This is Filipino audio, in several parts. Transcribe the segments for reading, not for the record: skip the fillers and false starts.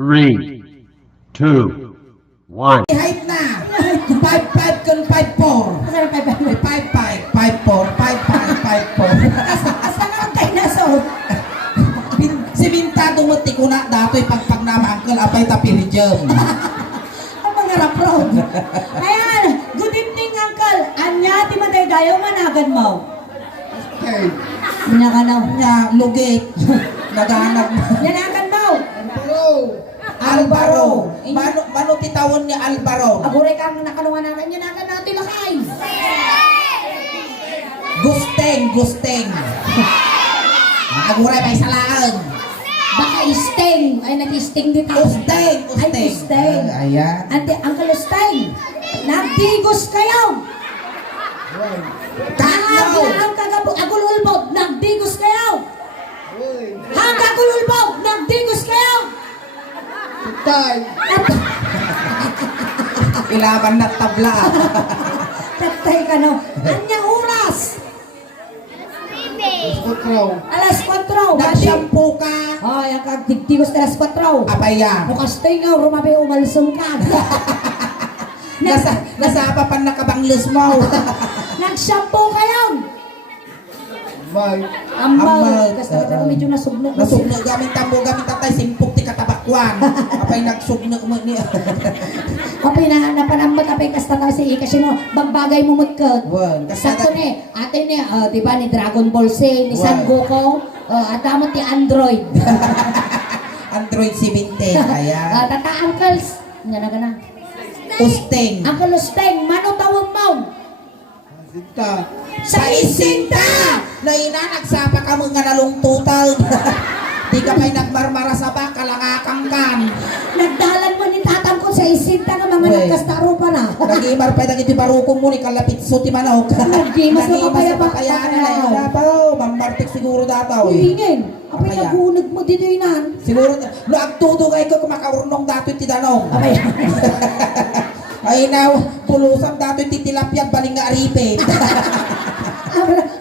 3, 2, 1. Height na. 5'5" kan 5'4". Asa na 5'5"? 5'5", 5'4", 5'5", 5'4". Asa nga ang dinosaur? Simintado mo ti ko na dato'y pagpag na uncle apay tapirijam. Ang mga raproad. Ayan, good evening, Uncle. Anya, ti madaydayaw managan mo. Okay. Anya ka na. Nya, lugit. Naghanap. Yanagan mo. Alvaro. Mano titawon ni Alvaro? Aguray ka ang nakalungan natin. Yanagan natin lakay. Gusteng. Aguray may salaan. Baka isting. Ay, nag-isting dito. Usteng. Ay, usteng. Ayan. Ante, Uncle Usteng. Nagdigos kayo. Kakao. Ang kagabog. Agululbog. Nagdigos kayo. Ang kagululbog. Nagdigos kayo. Ilaban na tabla. Tatay ka no. Anyang oras. Alas 4. Nag-shampoo ka. Oh, yung kagdigdigos na alas 4. Apaya. Bukas tayo nga, rumabi umalsong ka. Nasa pa nakabanglos mo. Nag-shampoo kayo. Ambal. Ambal. Kasi talaga medyo nasugnog. Nasugnog gamit tambo gamit tatay simpok ti katabakwan. Apay nagsugnog mo ni. Apay na napanambag apay kasta na si kasi mo bagbagay mo magkot. Wan, Sakto ni, ate ni, di ba ni Dragon Ball Z, ni San Goku, at mo ti Android. Android 17. Ayan. Tata uncles, nga na gana. Usteng. Uncle Usteng, mano tawag mo? Sa isinta! Naina, nagsapa ka mga nalungtutal. Di ka pa'y nagmarmara sa baka, langakang kan. Nagdalan mo ni tatang ko sa isinta ng mga nagkastaro pa na. Nag-imar pa'y nagiti barukong mo ni kalapit so ti manok. Nag-imas na papaya pa. Papayanan na yun. Dapaw, mamartik siguro dataw. Hingin, apay Papaya. nagunag mo dito inan. Siguro, no, agtudo kayo ko makaurnong dato ti danong. Apay. Ay na, pulusang dato ti tilapyag baling nga aripin.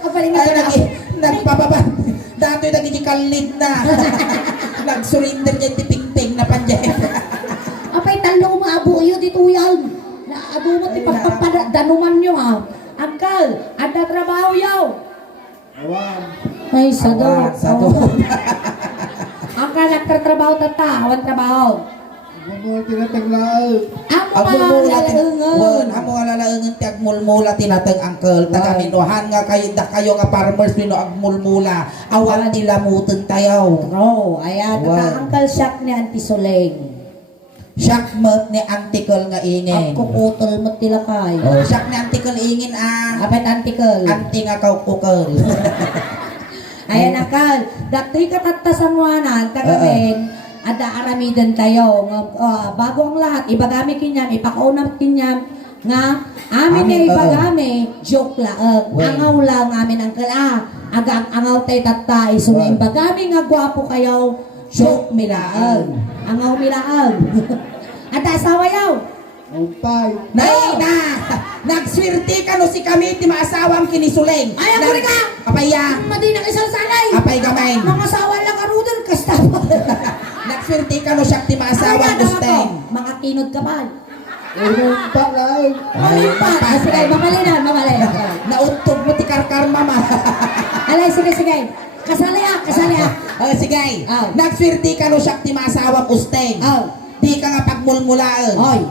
Apay Ay, nga. nagpapaba. Dato yung naging kalid na. Nag-surrender niya ti pingping na panjay. Apay talo maabo iyo dito yan. Naabo mo ti pagpapadanuman nyo ha. Uncle, ada trabaho yaw. Ay, sado. Sado. Uncle, nagtatrabaho tata. Awan trabaho. Amo Agmulmula lalaungan. amo nga lalaungan ti agmulmula tinateng uncle. Taga minuhan nga kayo nga farmers pino agmulmula. Awan nilamutan tayo. No, ayan. Wow. Uncle Shaq ni Auntie Soleng. Shakmat ni Antikol nga ingin. Ako putol mo tilakay. Oh, shak ni Antikol ingin Apet Antikol. Anti nga kaukukol. Ayan, Uncle. Dato'y katatasan mo na. Tagamin. Ada aramidan tayo. Bago ang lahat, ibagami kinyam, ipakaunam kinyam, nga, amin na ibagami, joke laang. Angaw lang amin ang kala. Agang angaw tayo tatay. So, na ibagami nga gwapo kayo, joke milaang. Angaw milaang. At asawa yaw. Naina! Nagswerte ka no si kami ti maasawang kinisuleng. Ay, ako rin ka! Apaya! Madinang isang salay. Apay gamay. Mga asawa lang karudan, kasta pa. Nagswerte ka no siya ti maasawang gusteng. Mga kinod ka ba? Ay, Sige, mamalinan. Nautog mo ti karkar mama. Alay, sige. Kasali ah. Sige. Aw. Nagswerte ka no siya ti maasawang usteng. Aw. Di ka nga pagmulmulaan. Oy.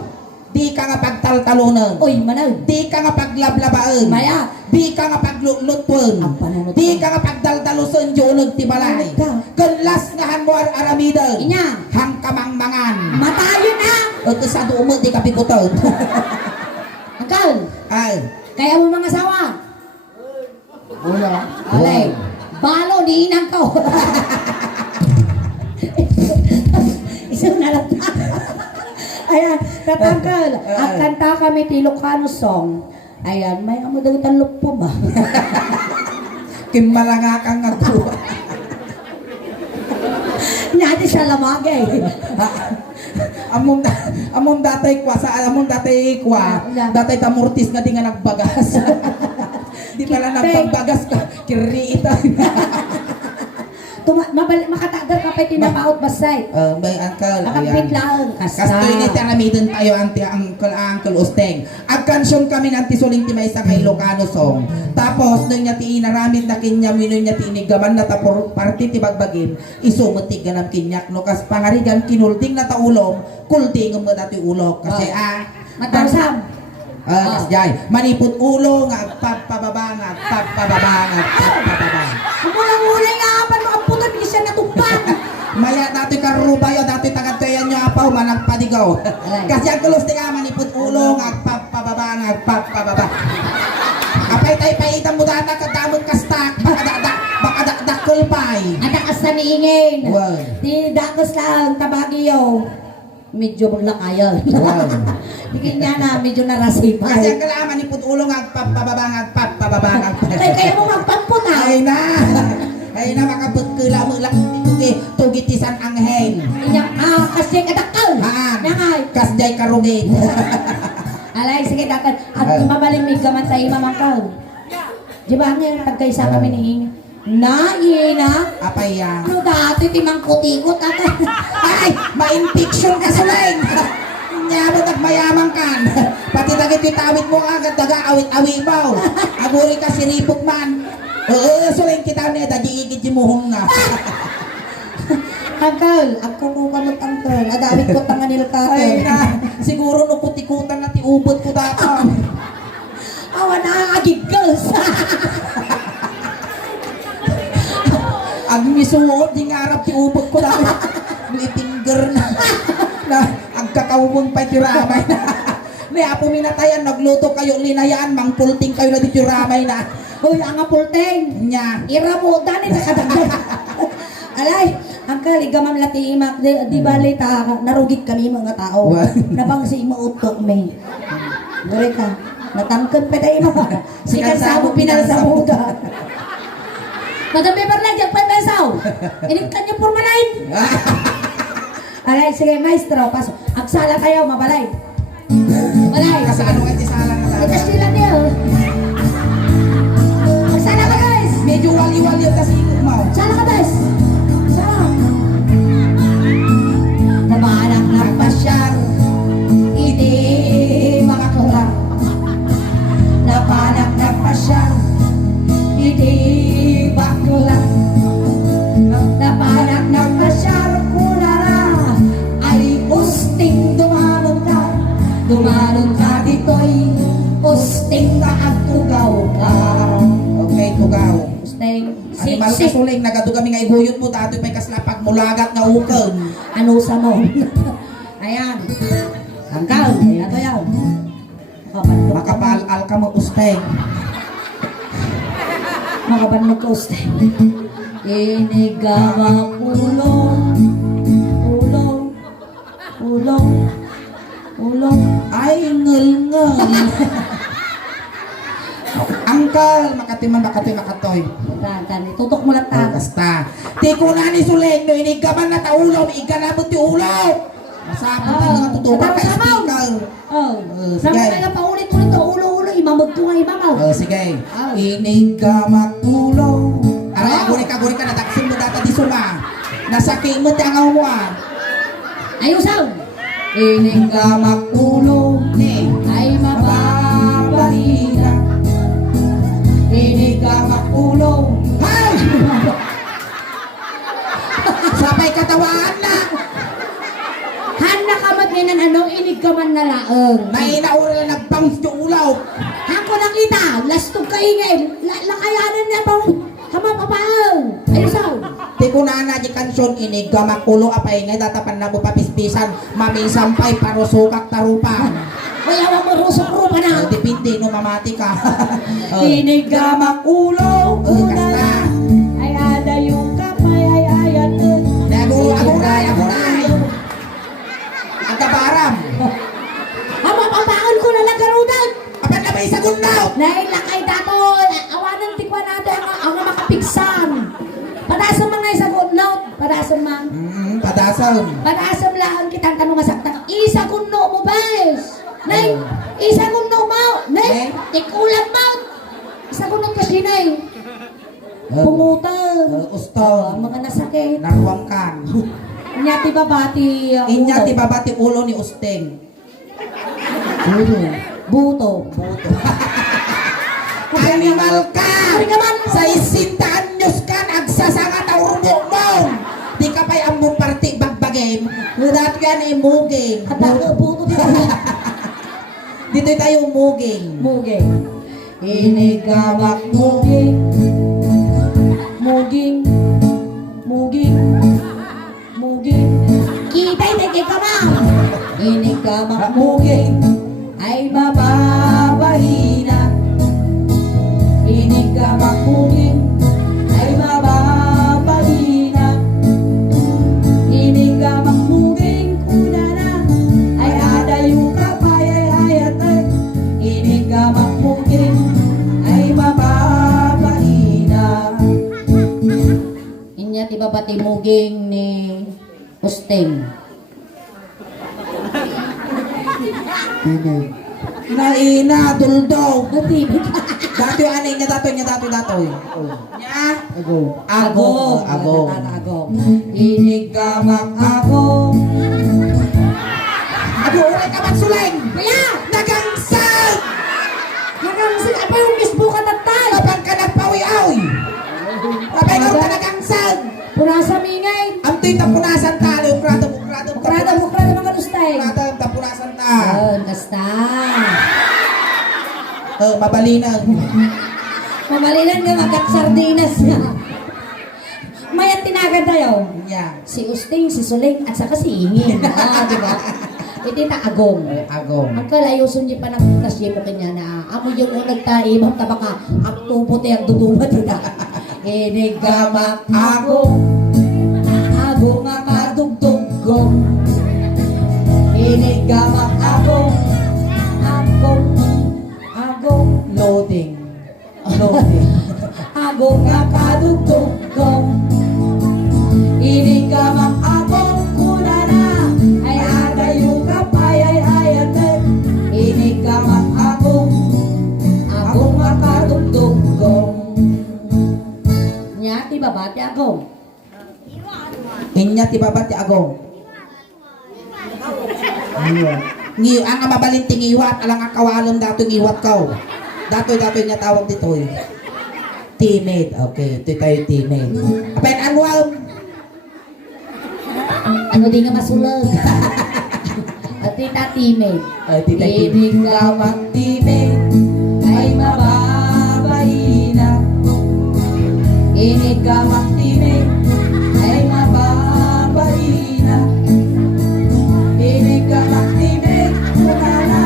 Di ka nga pagtaltalunan. Oy, manaw. Di ka nga paglablabaan. Maya. Di ka nga paglulutpon. Ang panunod Di ko. ka nga pagdaldalusan diunag ti balay. Kanlas nga hanmo aramidan. Inya. Hang kamangmangan. Matayo na. O sa dumo di ka pigutan. Uncle, Ay. kaya mo mga asawa? Alay. Balo, niinang ka. Isang nalata. Ayan, tatanggal. Ang kanta kami ti Ilocano song. Ayan, may amo daw talok po ba? Kimalanga kang agkuha. Nadi siya lamagay. Among datay kwa sa among datay kwa. Datay tamurtis nga di nga nagbagas. Di pala nagbagas ka. Kiri ita. makatagal ka pa tinapaot basay. May uncle, Nakapit lang. Kastoy ni Taramidon tayo uncle Usteng. Agkansyon kami ng tisuling ti may isa kay Ilocano song. Tapos nung niya ti inaramid na kinya mino niya ti inigaman na tapor parti ti bagbagin isumutig ganam kinyak no kas pangarigan kinulding na taulom kulding mo dati ulok kasi Matarsam. Kasjay manipot ulo nga pagpababa nga pagpababa nga pagpababa. Ako lang ulay nga apan makaputan di siya natupang. Maya dati karubayo dati tagatayan nyo apaw managpadigaw. Kasi ang kulos nga manipot ulo nga pagpababa nga pagpababa. Apay tayo paitan mo data kadamot kastak baka dakol pay. Adakas na niingin. Wow. Di dakos lang tabagiyo. Medyo lang ayaw. Wow. Tingin niya na medyo narasipay. Kasi ang kailangan manipot ulo nga pagpababa nga pagpababa nga Kaya mo magpampot ha. Ay na makabagkila mo lang tugitisan ang hen. Inyang kasi kadakal. Nangay. Kasjay karugit. Alay, sige dakan. At mabalimig ka man tayo mamangkaw. Di ba nga tagkaysa kami ni Ing? Naina. Apay yan. Ano dati timangkot-ikot ako. Ay, ma-infection ka sa line. Nyabot at mayamang kan. Pati tagit itawit mo agad daga awit-awi mo. Aguri ka siripok man. Oo, suling kita niya daji igit jimuhong na. Uncle, ako kukamot uncle. Adawit ko tangan nila Ay kato. na, siguro no putikutan na ti ubod ko data. Awan na agigos. Ang misuot, di nga harap ti ubod ko data. Litingger na ang kakawong pa ti ramay na. May apo minatayan, nagluto kayo linayaan, mangpulting kayo na di ti ramay na. Uy, ang apulteng. Nya. Iramutan ni nakadagdag. Alay, uncle, igaman lati imak. Di bali ta, narugit kami mga tao. Nabang si imautok me. Gure ka, natangkad pa tayo mo. Sikan sabo pinalsamuda. Madam Beverly, diyan pa pesaw. Iniktan niyo purmanain. Alay, sige maestro, pasok. Agsala kayo, mabalay. Balay. Kasano ka ti sala na Ito data. sila niyo. Agsala ka guys. Medyo wali-wali yung kasikot mo. Sala ka guys. Sala. Nabanak ng pasyar. Hindi makakurang. Nabanak ng pasyar. Hindi baklang. Nabanak ng pasyar. Kunara ay usting dumanon ka. Dumanon ka dito'y usting na ang tugaw ka. Okay, tugaw. Usting. Animal ka suling, nagadugami nga iguyot mo, dato'y may kaslapag mulagat nga ukon. Ano sa mo? Ayan. Angkaw. Ayan to yaw. Makapal-al ka mo, usteng. Makabanlog ka uste. Inigama ulong. Ulong. Ulong. Ulong. Ay, ngel-ngel. Angkal, makatoy. Tani, tutok mo lang ta. Basta. Di ko na ni suling, no inigaman na taulom, iganabot ti ulo. Masapot na nga tutukan ka speaker. Oh. Sige. Naman na paulit-ulit ang ulo-ulo. Imamag ko nga imamaw. Sige. Inigamak ulo. Aray, aguri ka, nataksin mo data di suma. Nasaking mo tangaw mo ah. Ayusaw. Inigamak ulo. Ay mababalita. Inigamak ulo. Hay! Sabay katawaan na. Handa ka magninan anong inigaman na laeng. Nainaura na nag-bounce yung ulaw. Ako nakita, lastog kaingay. Lakayanan na bang hamapapaang. Ayusaw. Di ko na di kansyon inigamak ulo apay nga datapan na mo papispisan. Mamisampay parusukak tarupan. Kaya wag mo rusok-rupa na. Dipindi no mamati ka. Inigamak ulo. Kasta. Ay ada yung kamay ay ayan. Aguray. Agabaram. Hamapapaang ko na lang garudan. Apan na may sagun daw. Nailakay dato. Awanan tikwa natin ang makapigsan. Padasam man na isagot note. Padasam man. Padasam. Padasam lang kitang tanong masaktan. Isa kuno mo bes. Nay, isa kuno mo. Nay, tikulang mo. Isa kuno kasi nay. pumutol. Ustong. Mga nasakit. Narwangkan. Inya ti babati Inya ulo. ti babati ulo ni Usteng. Buto. Buto. Animal ka! Sa 60 anyos ka, nagsasanga na urbo mo! Di ka pa'y among parti bagbagim. Dapat yan ay muging. At ako buto dito. Dito tayo muging. Muging. Inigamak muging. Muging. Muging. Muging. Kita'y nagkikamang. Inigamak muging. Ay mababahina. Inigamak muging. Ay mababahina. Inigamak muging. Kunana. Ay adayu kapay ay hayate. Inigamak muging. Ay mababahina. Inya tiba pati muging ni Usteng. Naina, duldo. Natibig. Dato yung anay niya, dato. Nya? Agong. Agong. Agong. Inigamak agong. Ado, uray ka magsuleng! Kaya! Nagangsag! Nagangsin. Apa yung misbo ka tatay? Kapag ka nagpawi-awi! Kapag ikaw ka nagangsag! Purasa mingay. Amto'y tapunasan talo, krado, Bukrada mga Usteng. tapunasan ta. Ayun, basta. Mabalinan. Mamalinan nga magat sardinas nga. Mayat tinagan tayo. Nya. Si Usteng, si Suling, at saka si Ingin. Di ba? Itita agong. Agong. Ang kalayusun niya pa ng kasya po kanya na amo yung unang taibang tabaka ang tuputi ang dudumat na. Inigamak agong. Agong ang kadugdugong. Inigamak agong. Agong. Loading. Agong nga kadugdugong. Inigamak agong kunana. Ay adayu kapay ay hayate. Inigamak agong. Agong nga kadugdugong. Nya ti babati agong. Inya ti babati agong. Ngiyo, ang mabalinting iwat, alang ang kawalong dato iwat kau. Dato niya tawag dito eh. Teammate, okay, ito tayo teammate. Apen anwal, Ano di nga masulag? At tita teammate. tita teammate. Inigamak teammate. Ay mababahina. Inigamak teammate. Ay mababahina. Inigamak teammate. Kunana.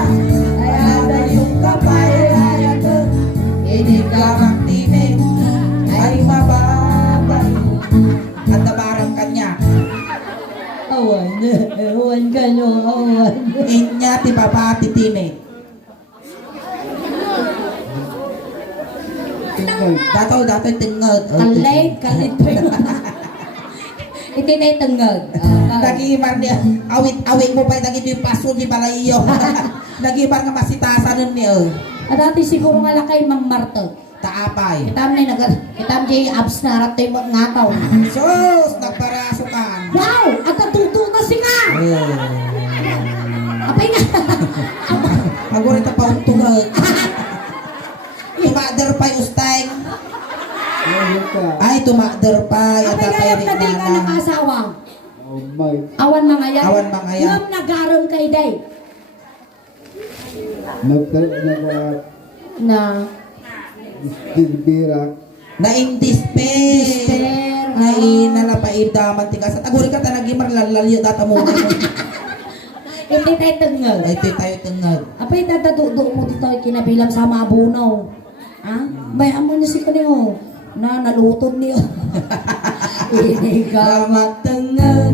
Ay ada yung kapay ay ato. Inigamak teammate, ay mababahina. At nabarang kanya. Awan ka nyo, awan. Inya ti babati teammate. Dato tingod. Kalay, kalit pa yun. Ito na itangag. Nagimar niya, awit mo pa yung paso di balayo. Nagimar nga masitasan nun niya. Dati siguro nga lakay Mang Marto. Taapay. Kitam jay abs na harap tayo ngataw. Sus, nagparasukan. Wow! At natuto na siya! Apay nga! Magurita pa untugag. Tumader pa yung ustang. Ay, tumader pa. Apay nga yung tadi ka nakasawa. Awan mga yan. Awan mga yan. Ngam nagaram kay day. Na Na-indisper. Nalapaidaman tika. Sa taguri ka tanagimar lalalyo data mo. hindi tayo tangag. Ay, ito tayo tungag. Apay tatadudo mo dito kinabilang sa mabunaw. Ha? May amo niya si kanyo. Na nalutod niyo. Inigamak tangag.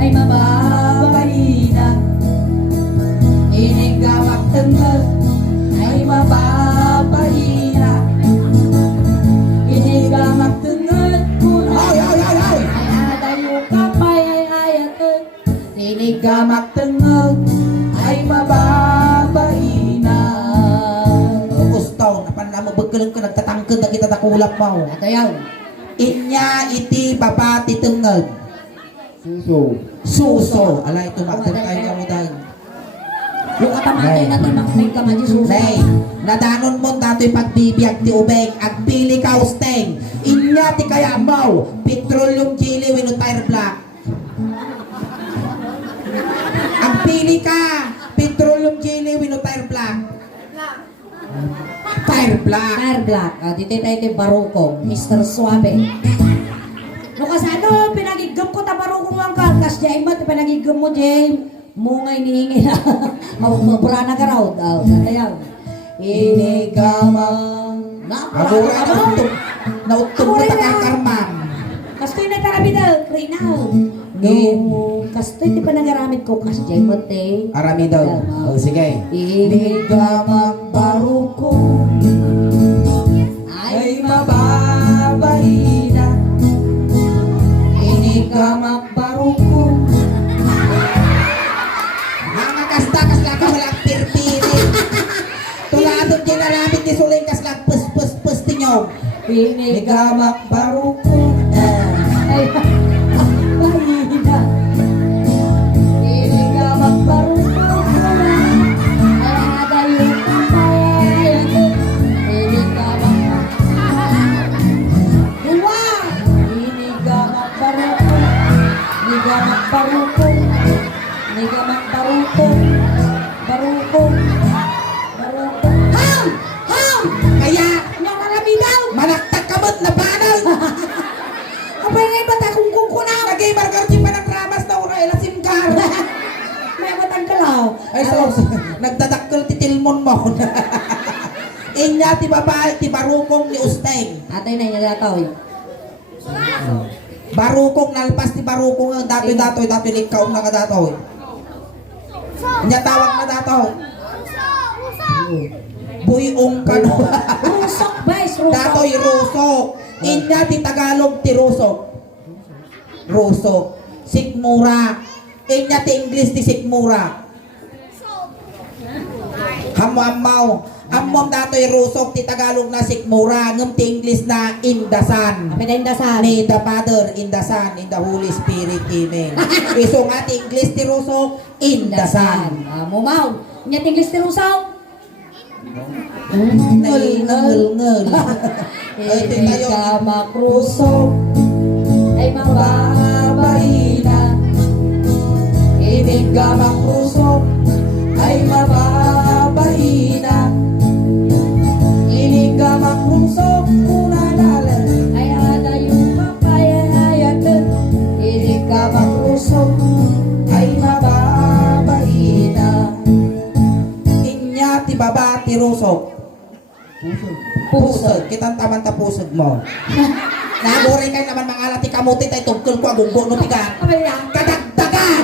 Ay mababahina. Inigamak tangag. Ay mababahina. Inigamak tangag. Ay! Ay adayo kapay ay ayatag. Inigamak tangag. Ay mababahina. Gusto, napanla mo, bagkalang ka tangked na kita takulap mo. Ato yan. Inya iti babati tengeg. Suso. Suso. Alay, tumakot tayo ka mo dahil. Yung katamatay na ito, makatay ka man, Jesus. Nay, nadanon mo dato'y pagbibiyag ti ubeg, agpili ka usteng. Inya ti kaya mo, petroleum jelly wino tire black. Agpili ka, petroleum jelly wino tire black. Tire black. Tire black. Dito tayo ito barukong. Mr. Suave. No kasano, pinagigam ko ta barukong ang kalkas. Jay mo, pinagigam mo, Jay. Mungay nihingi na. Mabrana ka raw. Natayaw. Inigamang. Agora nautog na takakarmam. Kastoy na karamidal. Krinaw. Kastoy ti panagaramit ko. Kasjay mo, te. Arami daw. Oh, sige. Inigamang barukong. Ay mababay na. Inigamang barukong. Mga kasdakas lang ka walang pirpirin. Tuladot din naramit ni Suling kaslang pus tinyo. Inigamang barukong. Ay, bahina. Inigamang barukong. Ay, adayo kapay. Inigamang Dua! Inigamang barukong. Inigamang barukong. Inigamang barukong. Barukong. Barukong. Ham! Ham! Kaya Yung karami daw! malaktak kamot na banal. Kapay nga iba takong kukunaw! Nagay margarji pa ng ramas na ura elasim ka. May matang kalaw. Ay so, nagdadakkel ti tilmon mo. Inya ti babae ti barukong ni Usteng. Atay na niya dataw. Barukong nalpas ti barukong ang datoy likaw na nga datoy. Inya tawag na datoy. Buyong ka no. Rusok, guys, rusok. Datoy rusok. Inya ti Tagalog ti rusok. Rusok. Sikmura. Inya ti English ti sikmura. Hamo-amaw. Amom datoy rusok ti Tagalog na sikmura. Ngem ti English na indasan. Kapit na indasan. In the Father, in the Son, in the Holy Spirit. Amen. Iso nga ti English ti rusok, in the Son. Mumaw. Nya tinglis ti rusaw. Ngel. Ay, ito tayo. Inigamang rusok. Ay mababay na. Inigamang rusok ay mababay na. Inigamang rusok kunadalan. Ay adayo papayayan. Inigamang rusok ay mababay na. Inya ti baba ti rusok. Pusod. Kitang taman ta pusod mo. Nagore kay naman mga alati kamuti tay tungkol ko agunggo no piga. Kapay na. Kadagdagan.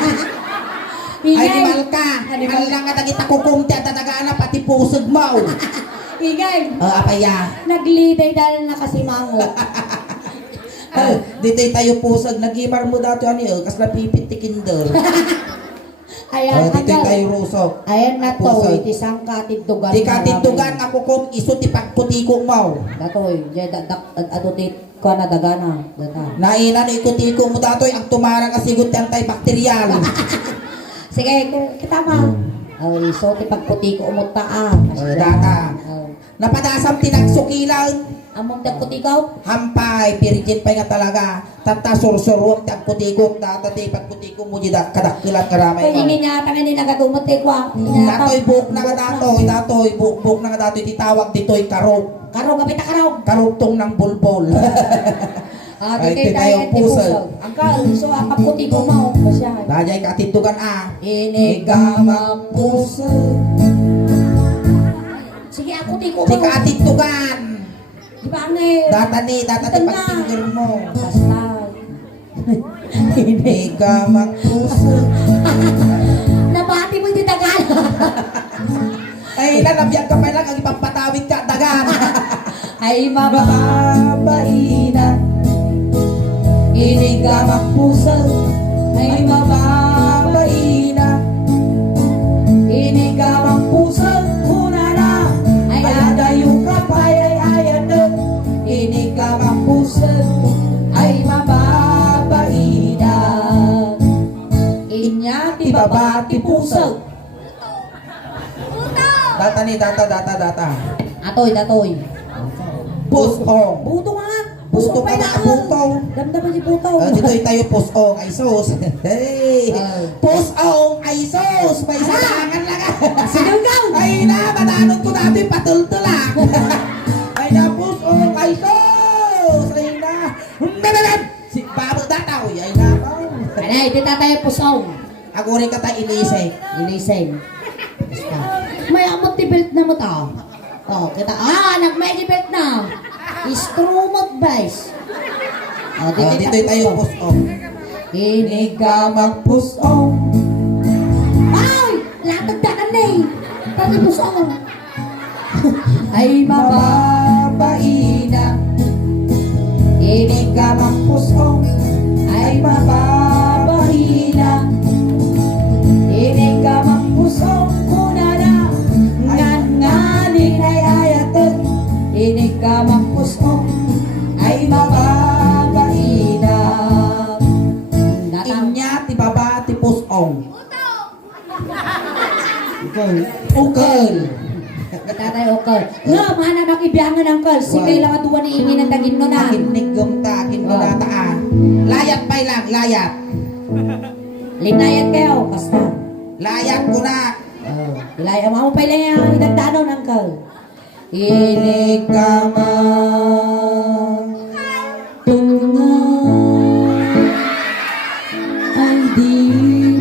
Ay Ingay. animal ka. Animal. Ang lang nga dagita kukumti at tatagaana pati pusod mo. Ingay. Apaya. Nagliday dahil nakasimango. Dito tayo pusod. Nagimar mo dato ani kas na pipit ti kinder. Ayan, Dito hanggang. tayo rusok. Ayan na to, Pusod. itisang katitugan. Di katitugan nga kukum iso ti pagputikong mo. Datoy, jay adutit ko na dagana. Data. Naina no ikutikong mo datoy ang tumara ka sigot yan tay bakteryal. Sige, kita ma. Ay, so ti pagputi ko umutta Data. Napadasam tinagsukilan. Among dagputikaw. Hampay, virgin pa nga talaga. Tata sursuruam ti agputikong data ti pagputikong mo di kadakilan karamay Kaya mo. ingin niya tangan ni nagagumot eh kwa. Datoy buok na nga datoy buok na nga datoy titawag ditoy karog. Karo kapit na karaw. Karugtong ng bulbol. Ay, Dito ito tayo tayong pusod. Ang so ang pagputi ko mo. Basya. Dajay katitugan Inigamang puso. Sige, ako ti ko. Si katitugan. Di ba angin? Data ti pagtingger mo. Basta. Ika magpuso. Nabati mo yung Tagalog. Ay, lalabyan ka pa lang ang ipapatawid ka dagan. Ay, Mababay na. Iniga magpuso. Ay mababay na. Iniga magpuso. Una na. Ay adayo ka pa ay ayan. ti pusog. Data ni data. Datoy. Pusong. Buto nga. Buto ka na putong. Damdaman si Buto. Dito tayo pusong ay sos. Hey! Pusong ay sos. May salangan lang. Sinugaw. Ay na, mananod ko natin patultulak. Ay na, pusong ay sos. Ay na. Si Babo Dataw. Ay na. Ay, di tayo pusong. Ako rin ka tayo inisay. Inisay. May amot ti belt na mo ta. Oh, kita. Nag-may belt na. Istrumot guys. Dito tayo pusong. Inig Ka magpusong. ay! Latag dakan na eh. Tadi pusong. Ay Mababain na. Inig ka magpusong. Ay mababain na. Inig ka magpusong. Muna na. Ngan-nganin ay ayatid. Inig ka magpusong. Ay mababain na. Inya ti baba ti pusong. Ukol. Tatay okol. Nga, mana makibiyangan ang kal. Si kay lang aduan ni ingin ang tagin no na. Akin akin mo na taan. Layat pa lang, layat. Linayat kayo, basta. Layat ko na. Ilaya mo pa lang yung idagdano ng kal. Inig ka man. Ay di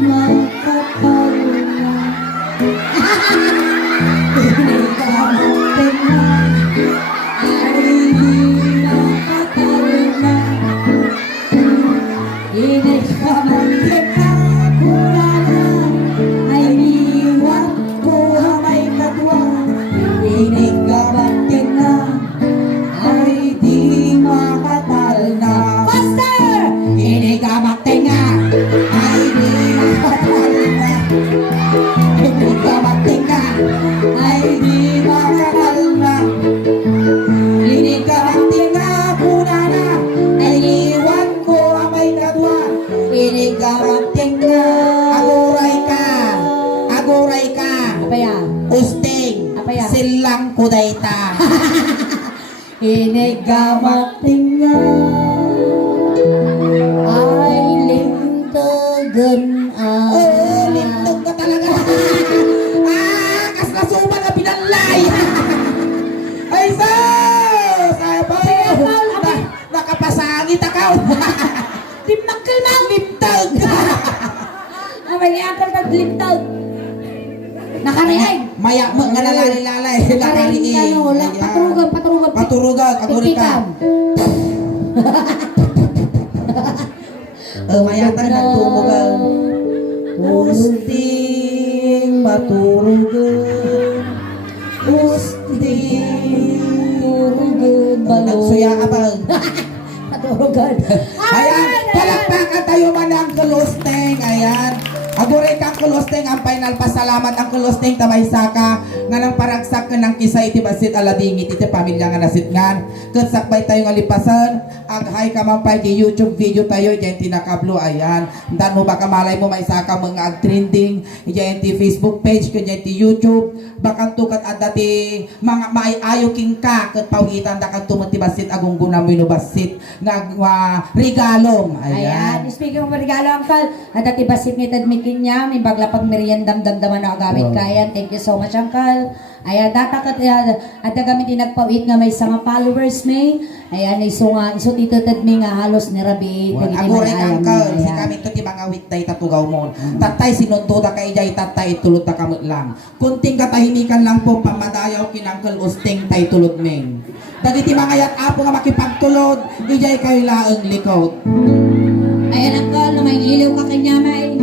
makakalma. Inig ka magtinga. Ay di makakalma. Inig ka magtinga. Kulala. Ay iwan ko may kadwa. Inig ka magtinga. Ay di makatal na. Faster! Inig ka magtinga. Ay di makatal na. Inig ka magtinga. Ay di makatal na. Inig ka magtinga. Kuna na. Ay iwan ko ang may kadwa. Inig ka magtinga. Aguray ka. Aguray ka. Apa yan? Usting. Apa yan? Silang kudayta. Inig ka magtinga. Ay lintagan Oh, lintog ka talaga. Kas nasuman na pinalay. Ay, sus! Ay, ba? Nakapasangit ako. Limakal lang! Lintog. Amay ni Uncle naglintag. Nakariay! Maya mo nga nalalay. Nakariay ano, paturugan. Paturugan, agurikan. Mayatan nagtumugan. Usting maturugan. Usting Turugan, nagsuya ka ba? Paturugan. Ayan, palakpakan tayo man ang kulusteng. Ayan. Aguray kang kulusteng ang final pasalamat ang kulusteng tamay saka nga nang paragsak ka ng kisay iti basit aladingit iti pamilya nga nasitngan. Ket sakbay tayo nga lipasan aghay ka man pa di YouTube video tayo diyan tinakablo ayan. Dan mo baka malay mo may saka mga ag-trending diyan ti Facebook page ket diyan ti YouTube bakang tukat adda ti mga maayo king ka ket pawitan da kanto ti basit agunggunan mo basit nga regalom. Ayan, Ayan. speaking of regalo, Uncle, at ati basit ni Tad Mikin niya, may bagla pag meriendam damdaman na agamit Wow. kayan. Thank you so much, Uncle. Ayan, data at gamit din nagpawit nga may mga followers may. Ayan, iso tito Tad Mi nga halos ni Rabi. Aguray kang ka, si kami to ti mga witay tatugaw mo. Tatay sinundo da kay jay tatay tulod ta kamot lang. Kunting katahimikan lang po pamadayaw kinangkel usting tay tulod men. Dagiti mga yat apo nga makipagtulod, ijay kayo laeng likod. Ayan, Uncle, na may liliw ka kanya may.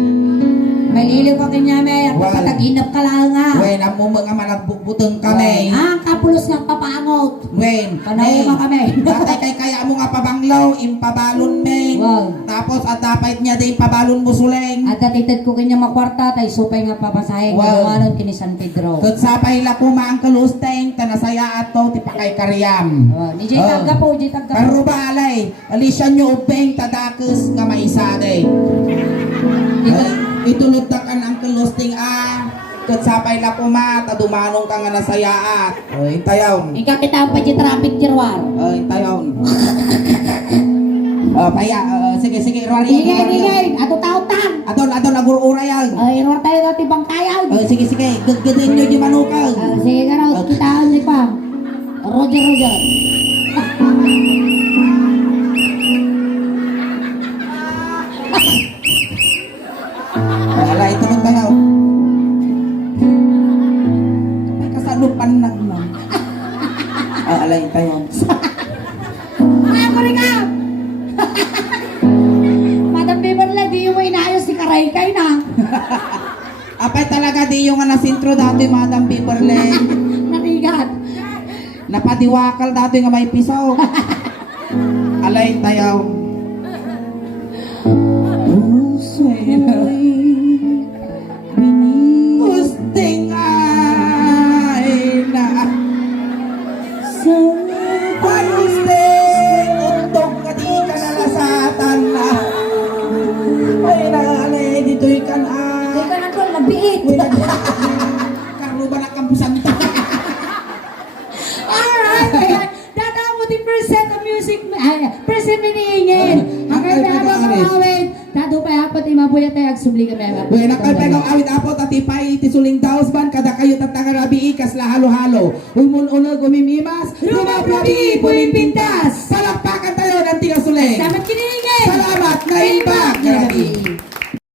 May liliw ka kanya may. At Wow. pataginap ka lang nga. Wen, amo mga managbubuteng kami. Ang kapulos ng papaangot. Wen, Panay mo kami. Tatay kay kaya mo nga pabanglaw, impabalon men. Wow. Tapos at dapat niya din pabalon mo suleng. At atitad ko kanya makwarta, tay supay nga papasahe nga Wow. dumanon kini San Pedro. Ket sa pahila ko maang kalusteng tanasaya ato ti pakay karyam. Ni Jay Tagga po, Jay Tagga po. Pero balay, alisyan nyo ubeng tadakes nga maisade. Itulot na ka ng kalosting kat sapay na kuma, tadumanong ka nga nasayaat. Intayaw. Ikaw kita pa di traffic jirwar. Intayaw. Paya, sige, Irwar. Ingay, ato tautan. Adon, nagurura yan. Irwar tayo dati bang kayaw. Sige, gaggadin nyo yung manukang. Sige ka raw, kita ni pa. Roger. Alay, tulog tayo. May kasalupan na naman. Alay tayo. Ako rin nga! Madam Beverly, di mo inayos si Karaykay na. Apay talaga di yung nasintro dati, Madam Beverly. Narigat. Napadiwakal dati nga may pisaw. Alay tayo. Gusting ay na ay gusting untog ka di ka nalasatan na ay nalay dito'y ka na Di ka na kung mabiit. karlo ba na kampusan to Alright, ayan. Dadamo din present ang music, present miningin. Ang Ang kaya kaya mga awit. Dado pa hapat imabuya tayo agsubli ka mema. Buena kay pegaw awit apo tatipay tisuling daos ban kada kayo tatangarabi ikas la halo-halo. Umun unog umimimas, rumaprabi pulimpintas. Palakpakan tayo ng tiga suling. Salamat kiningin. Salamat na imbak.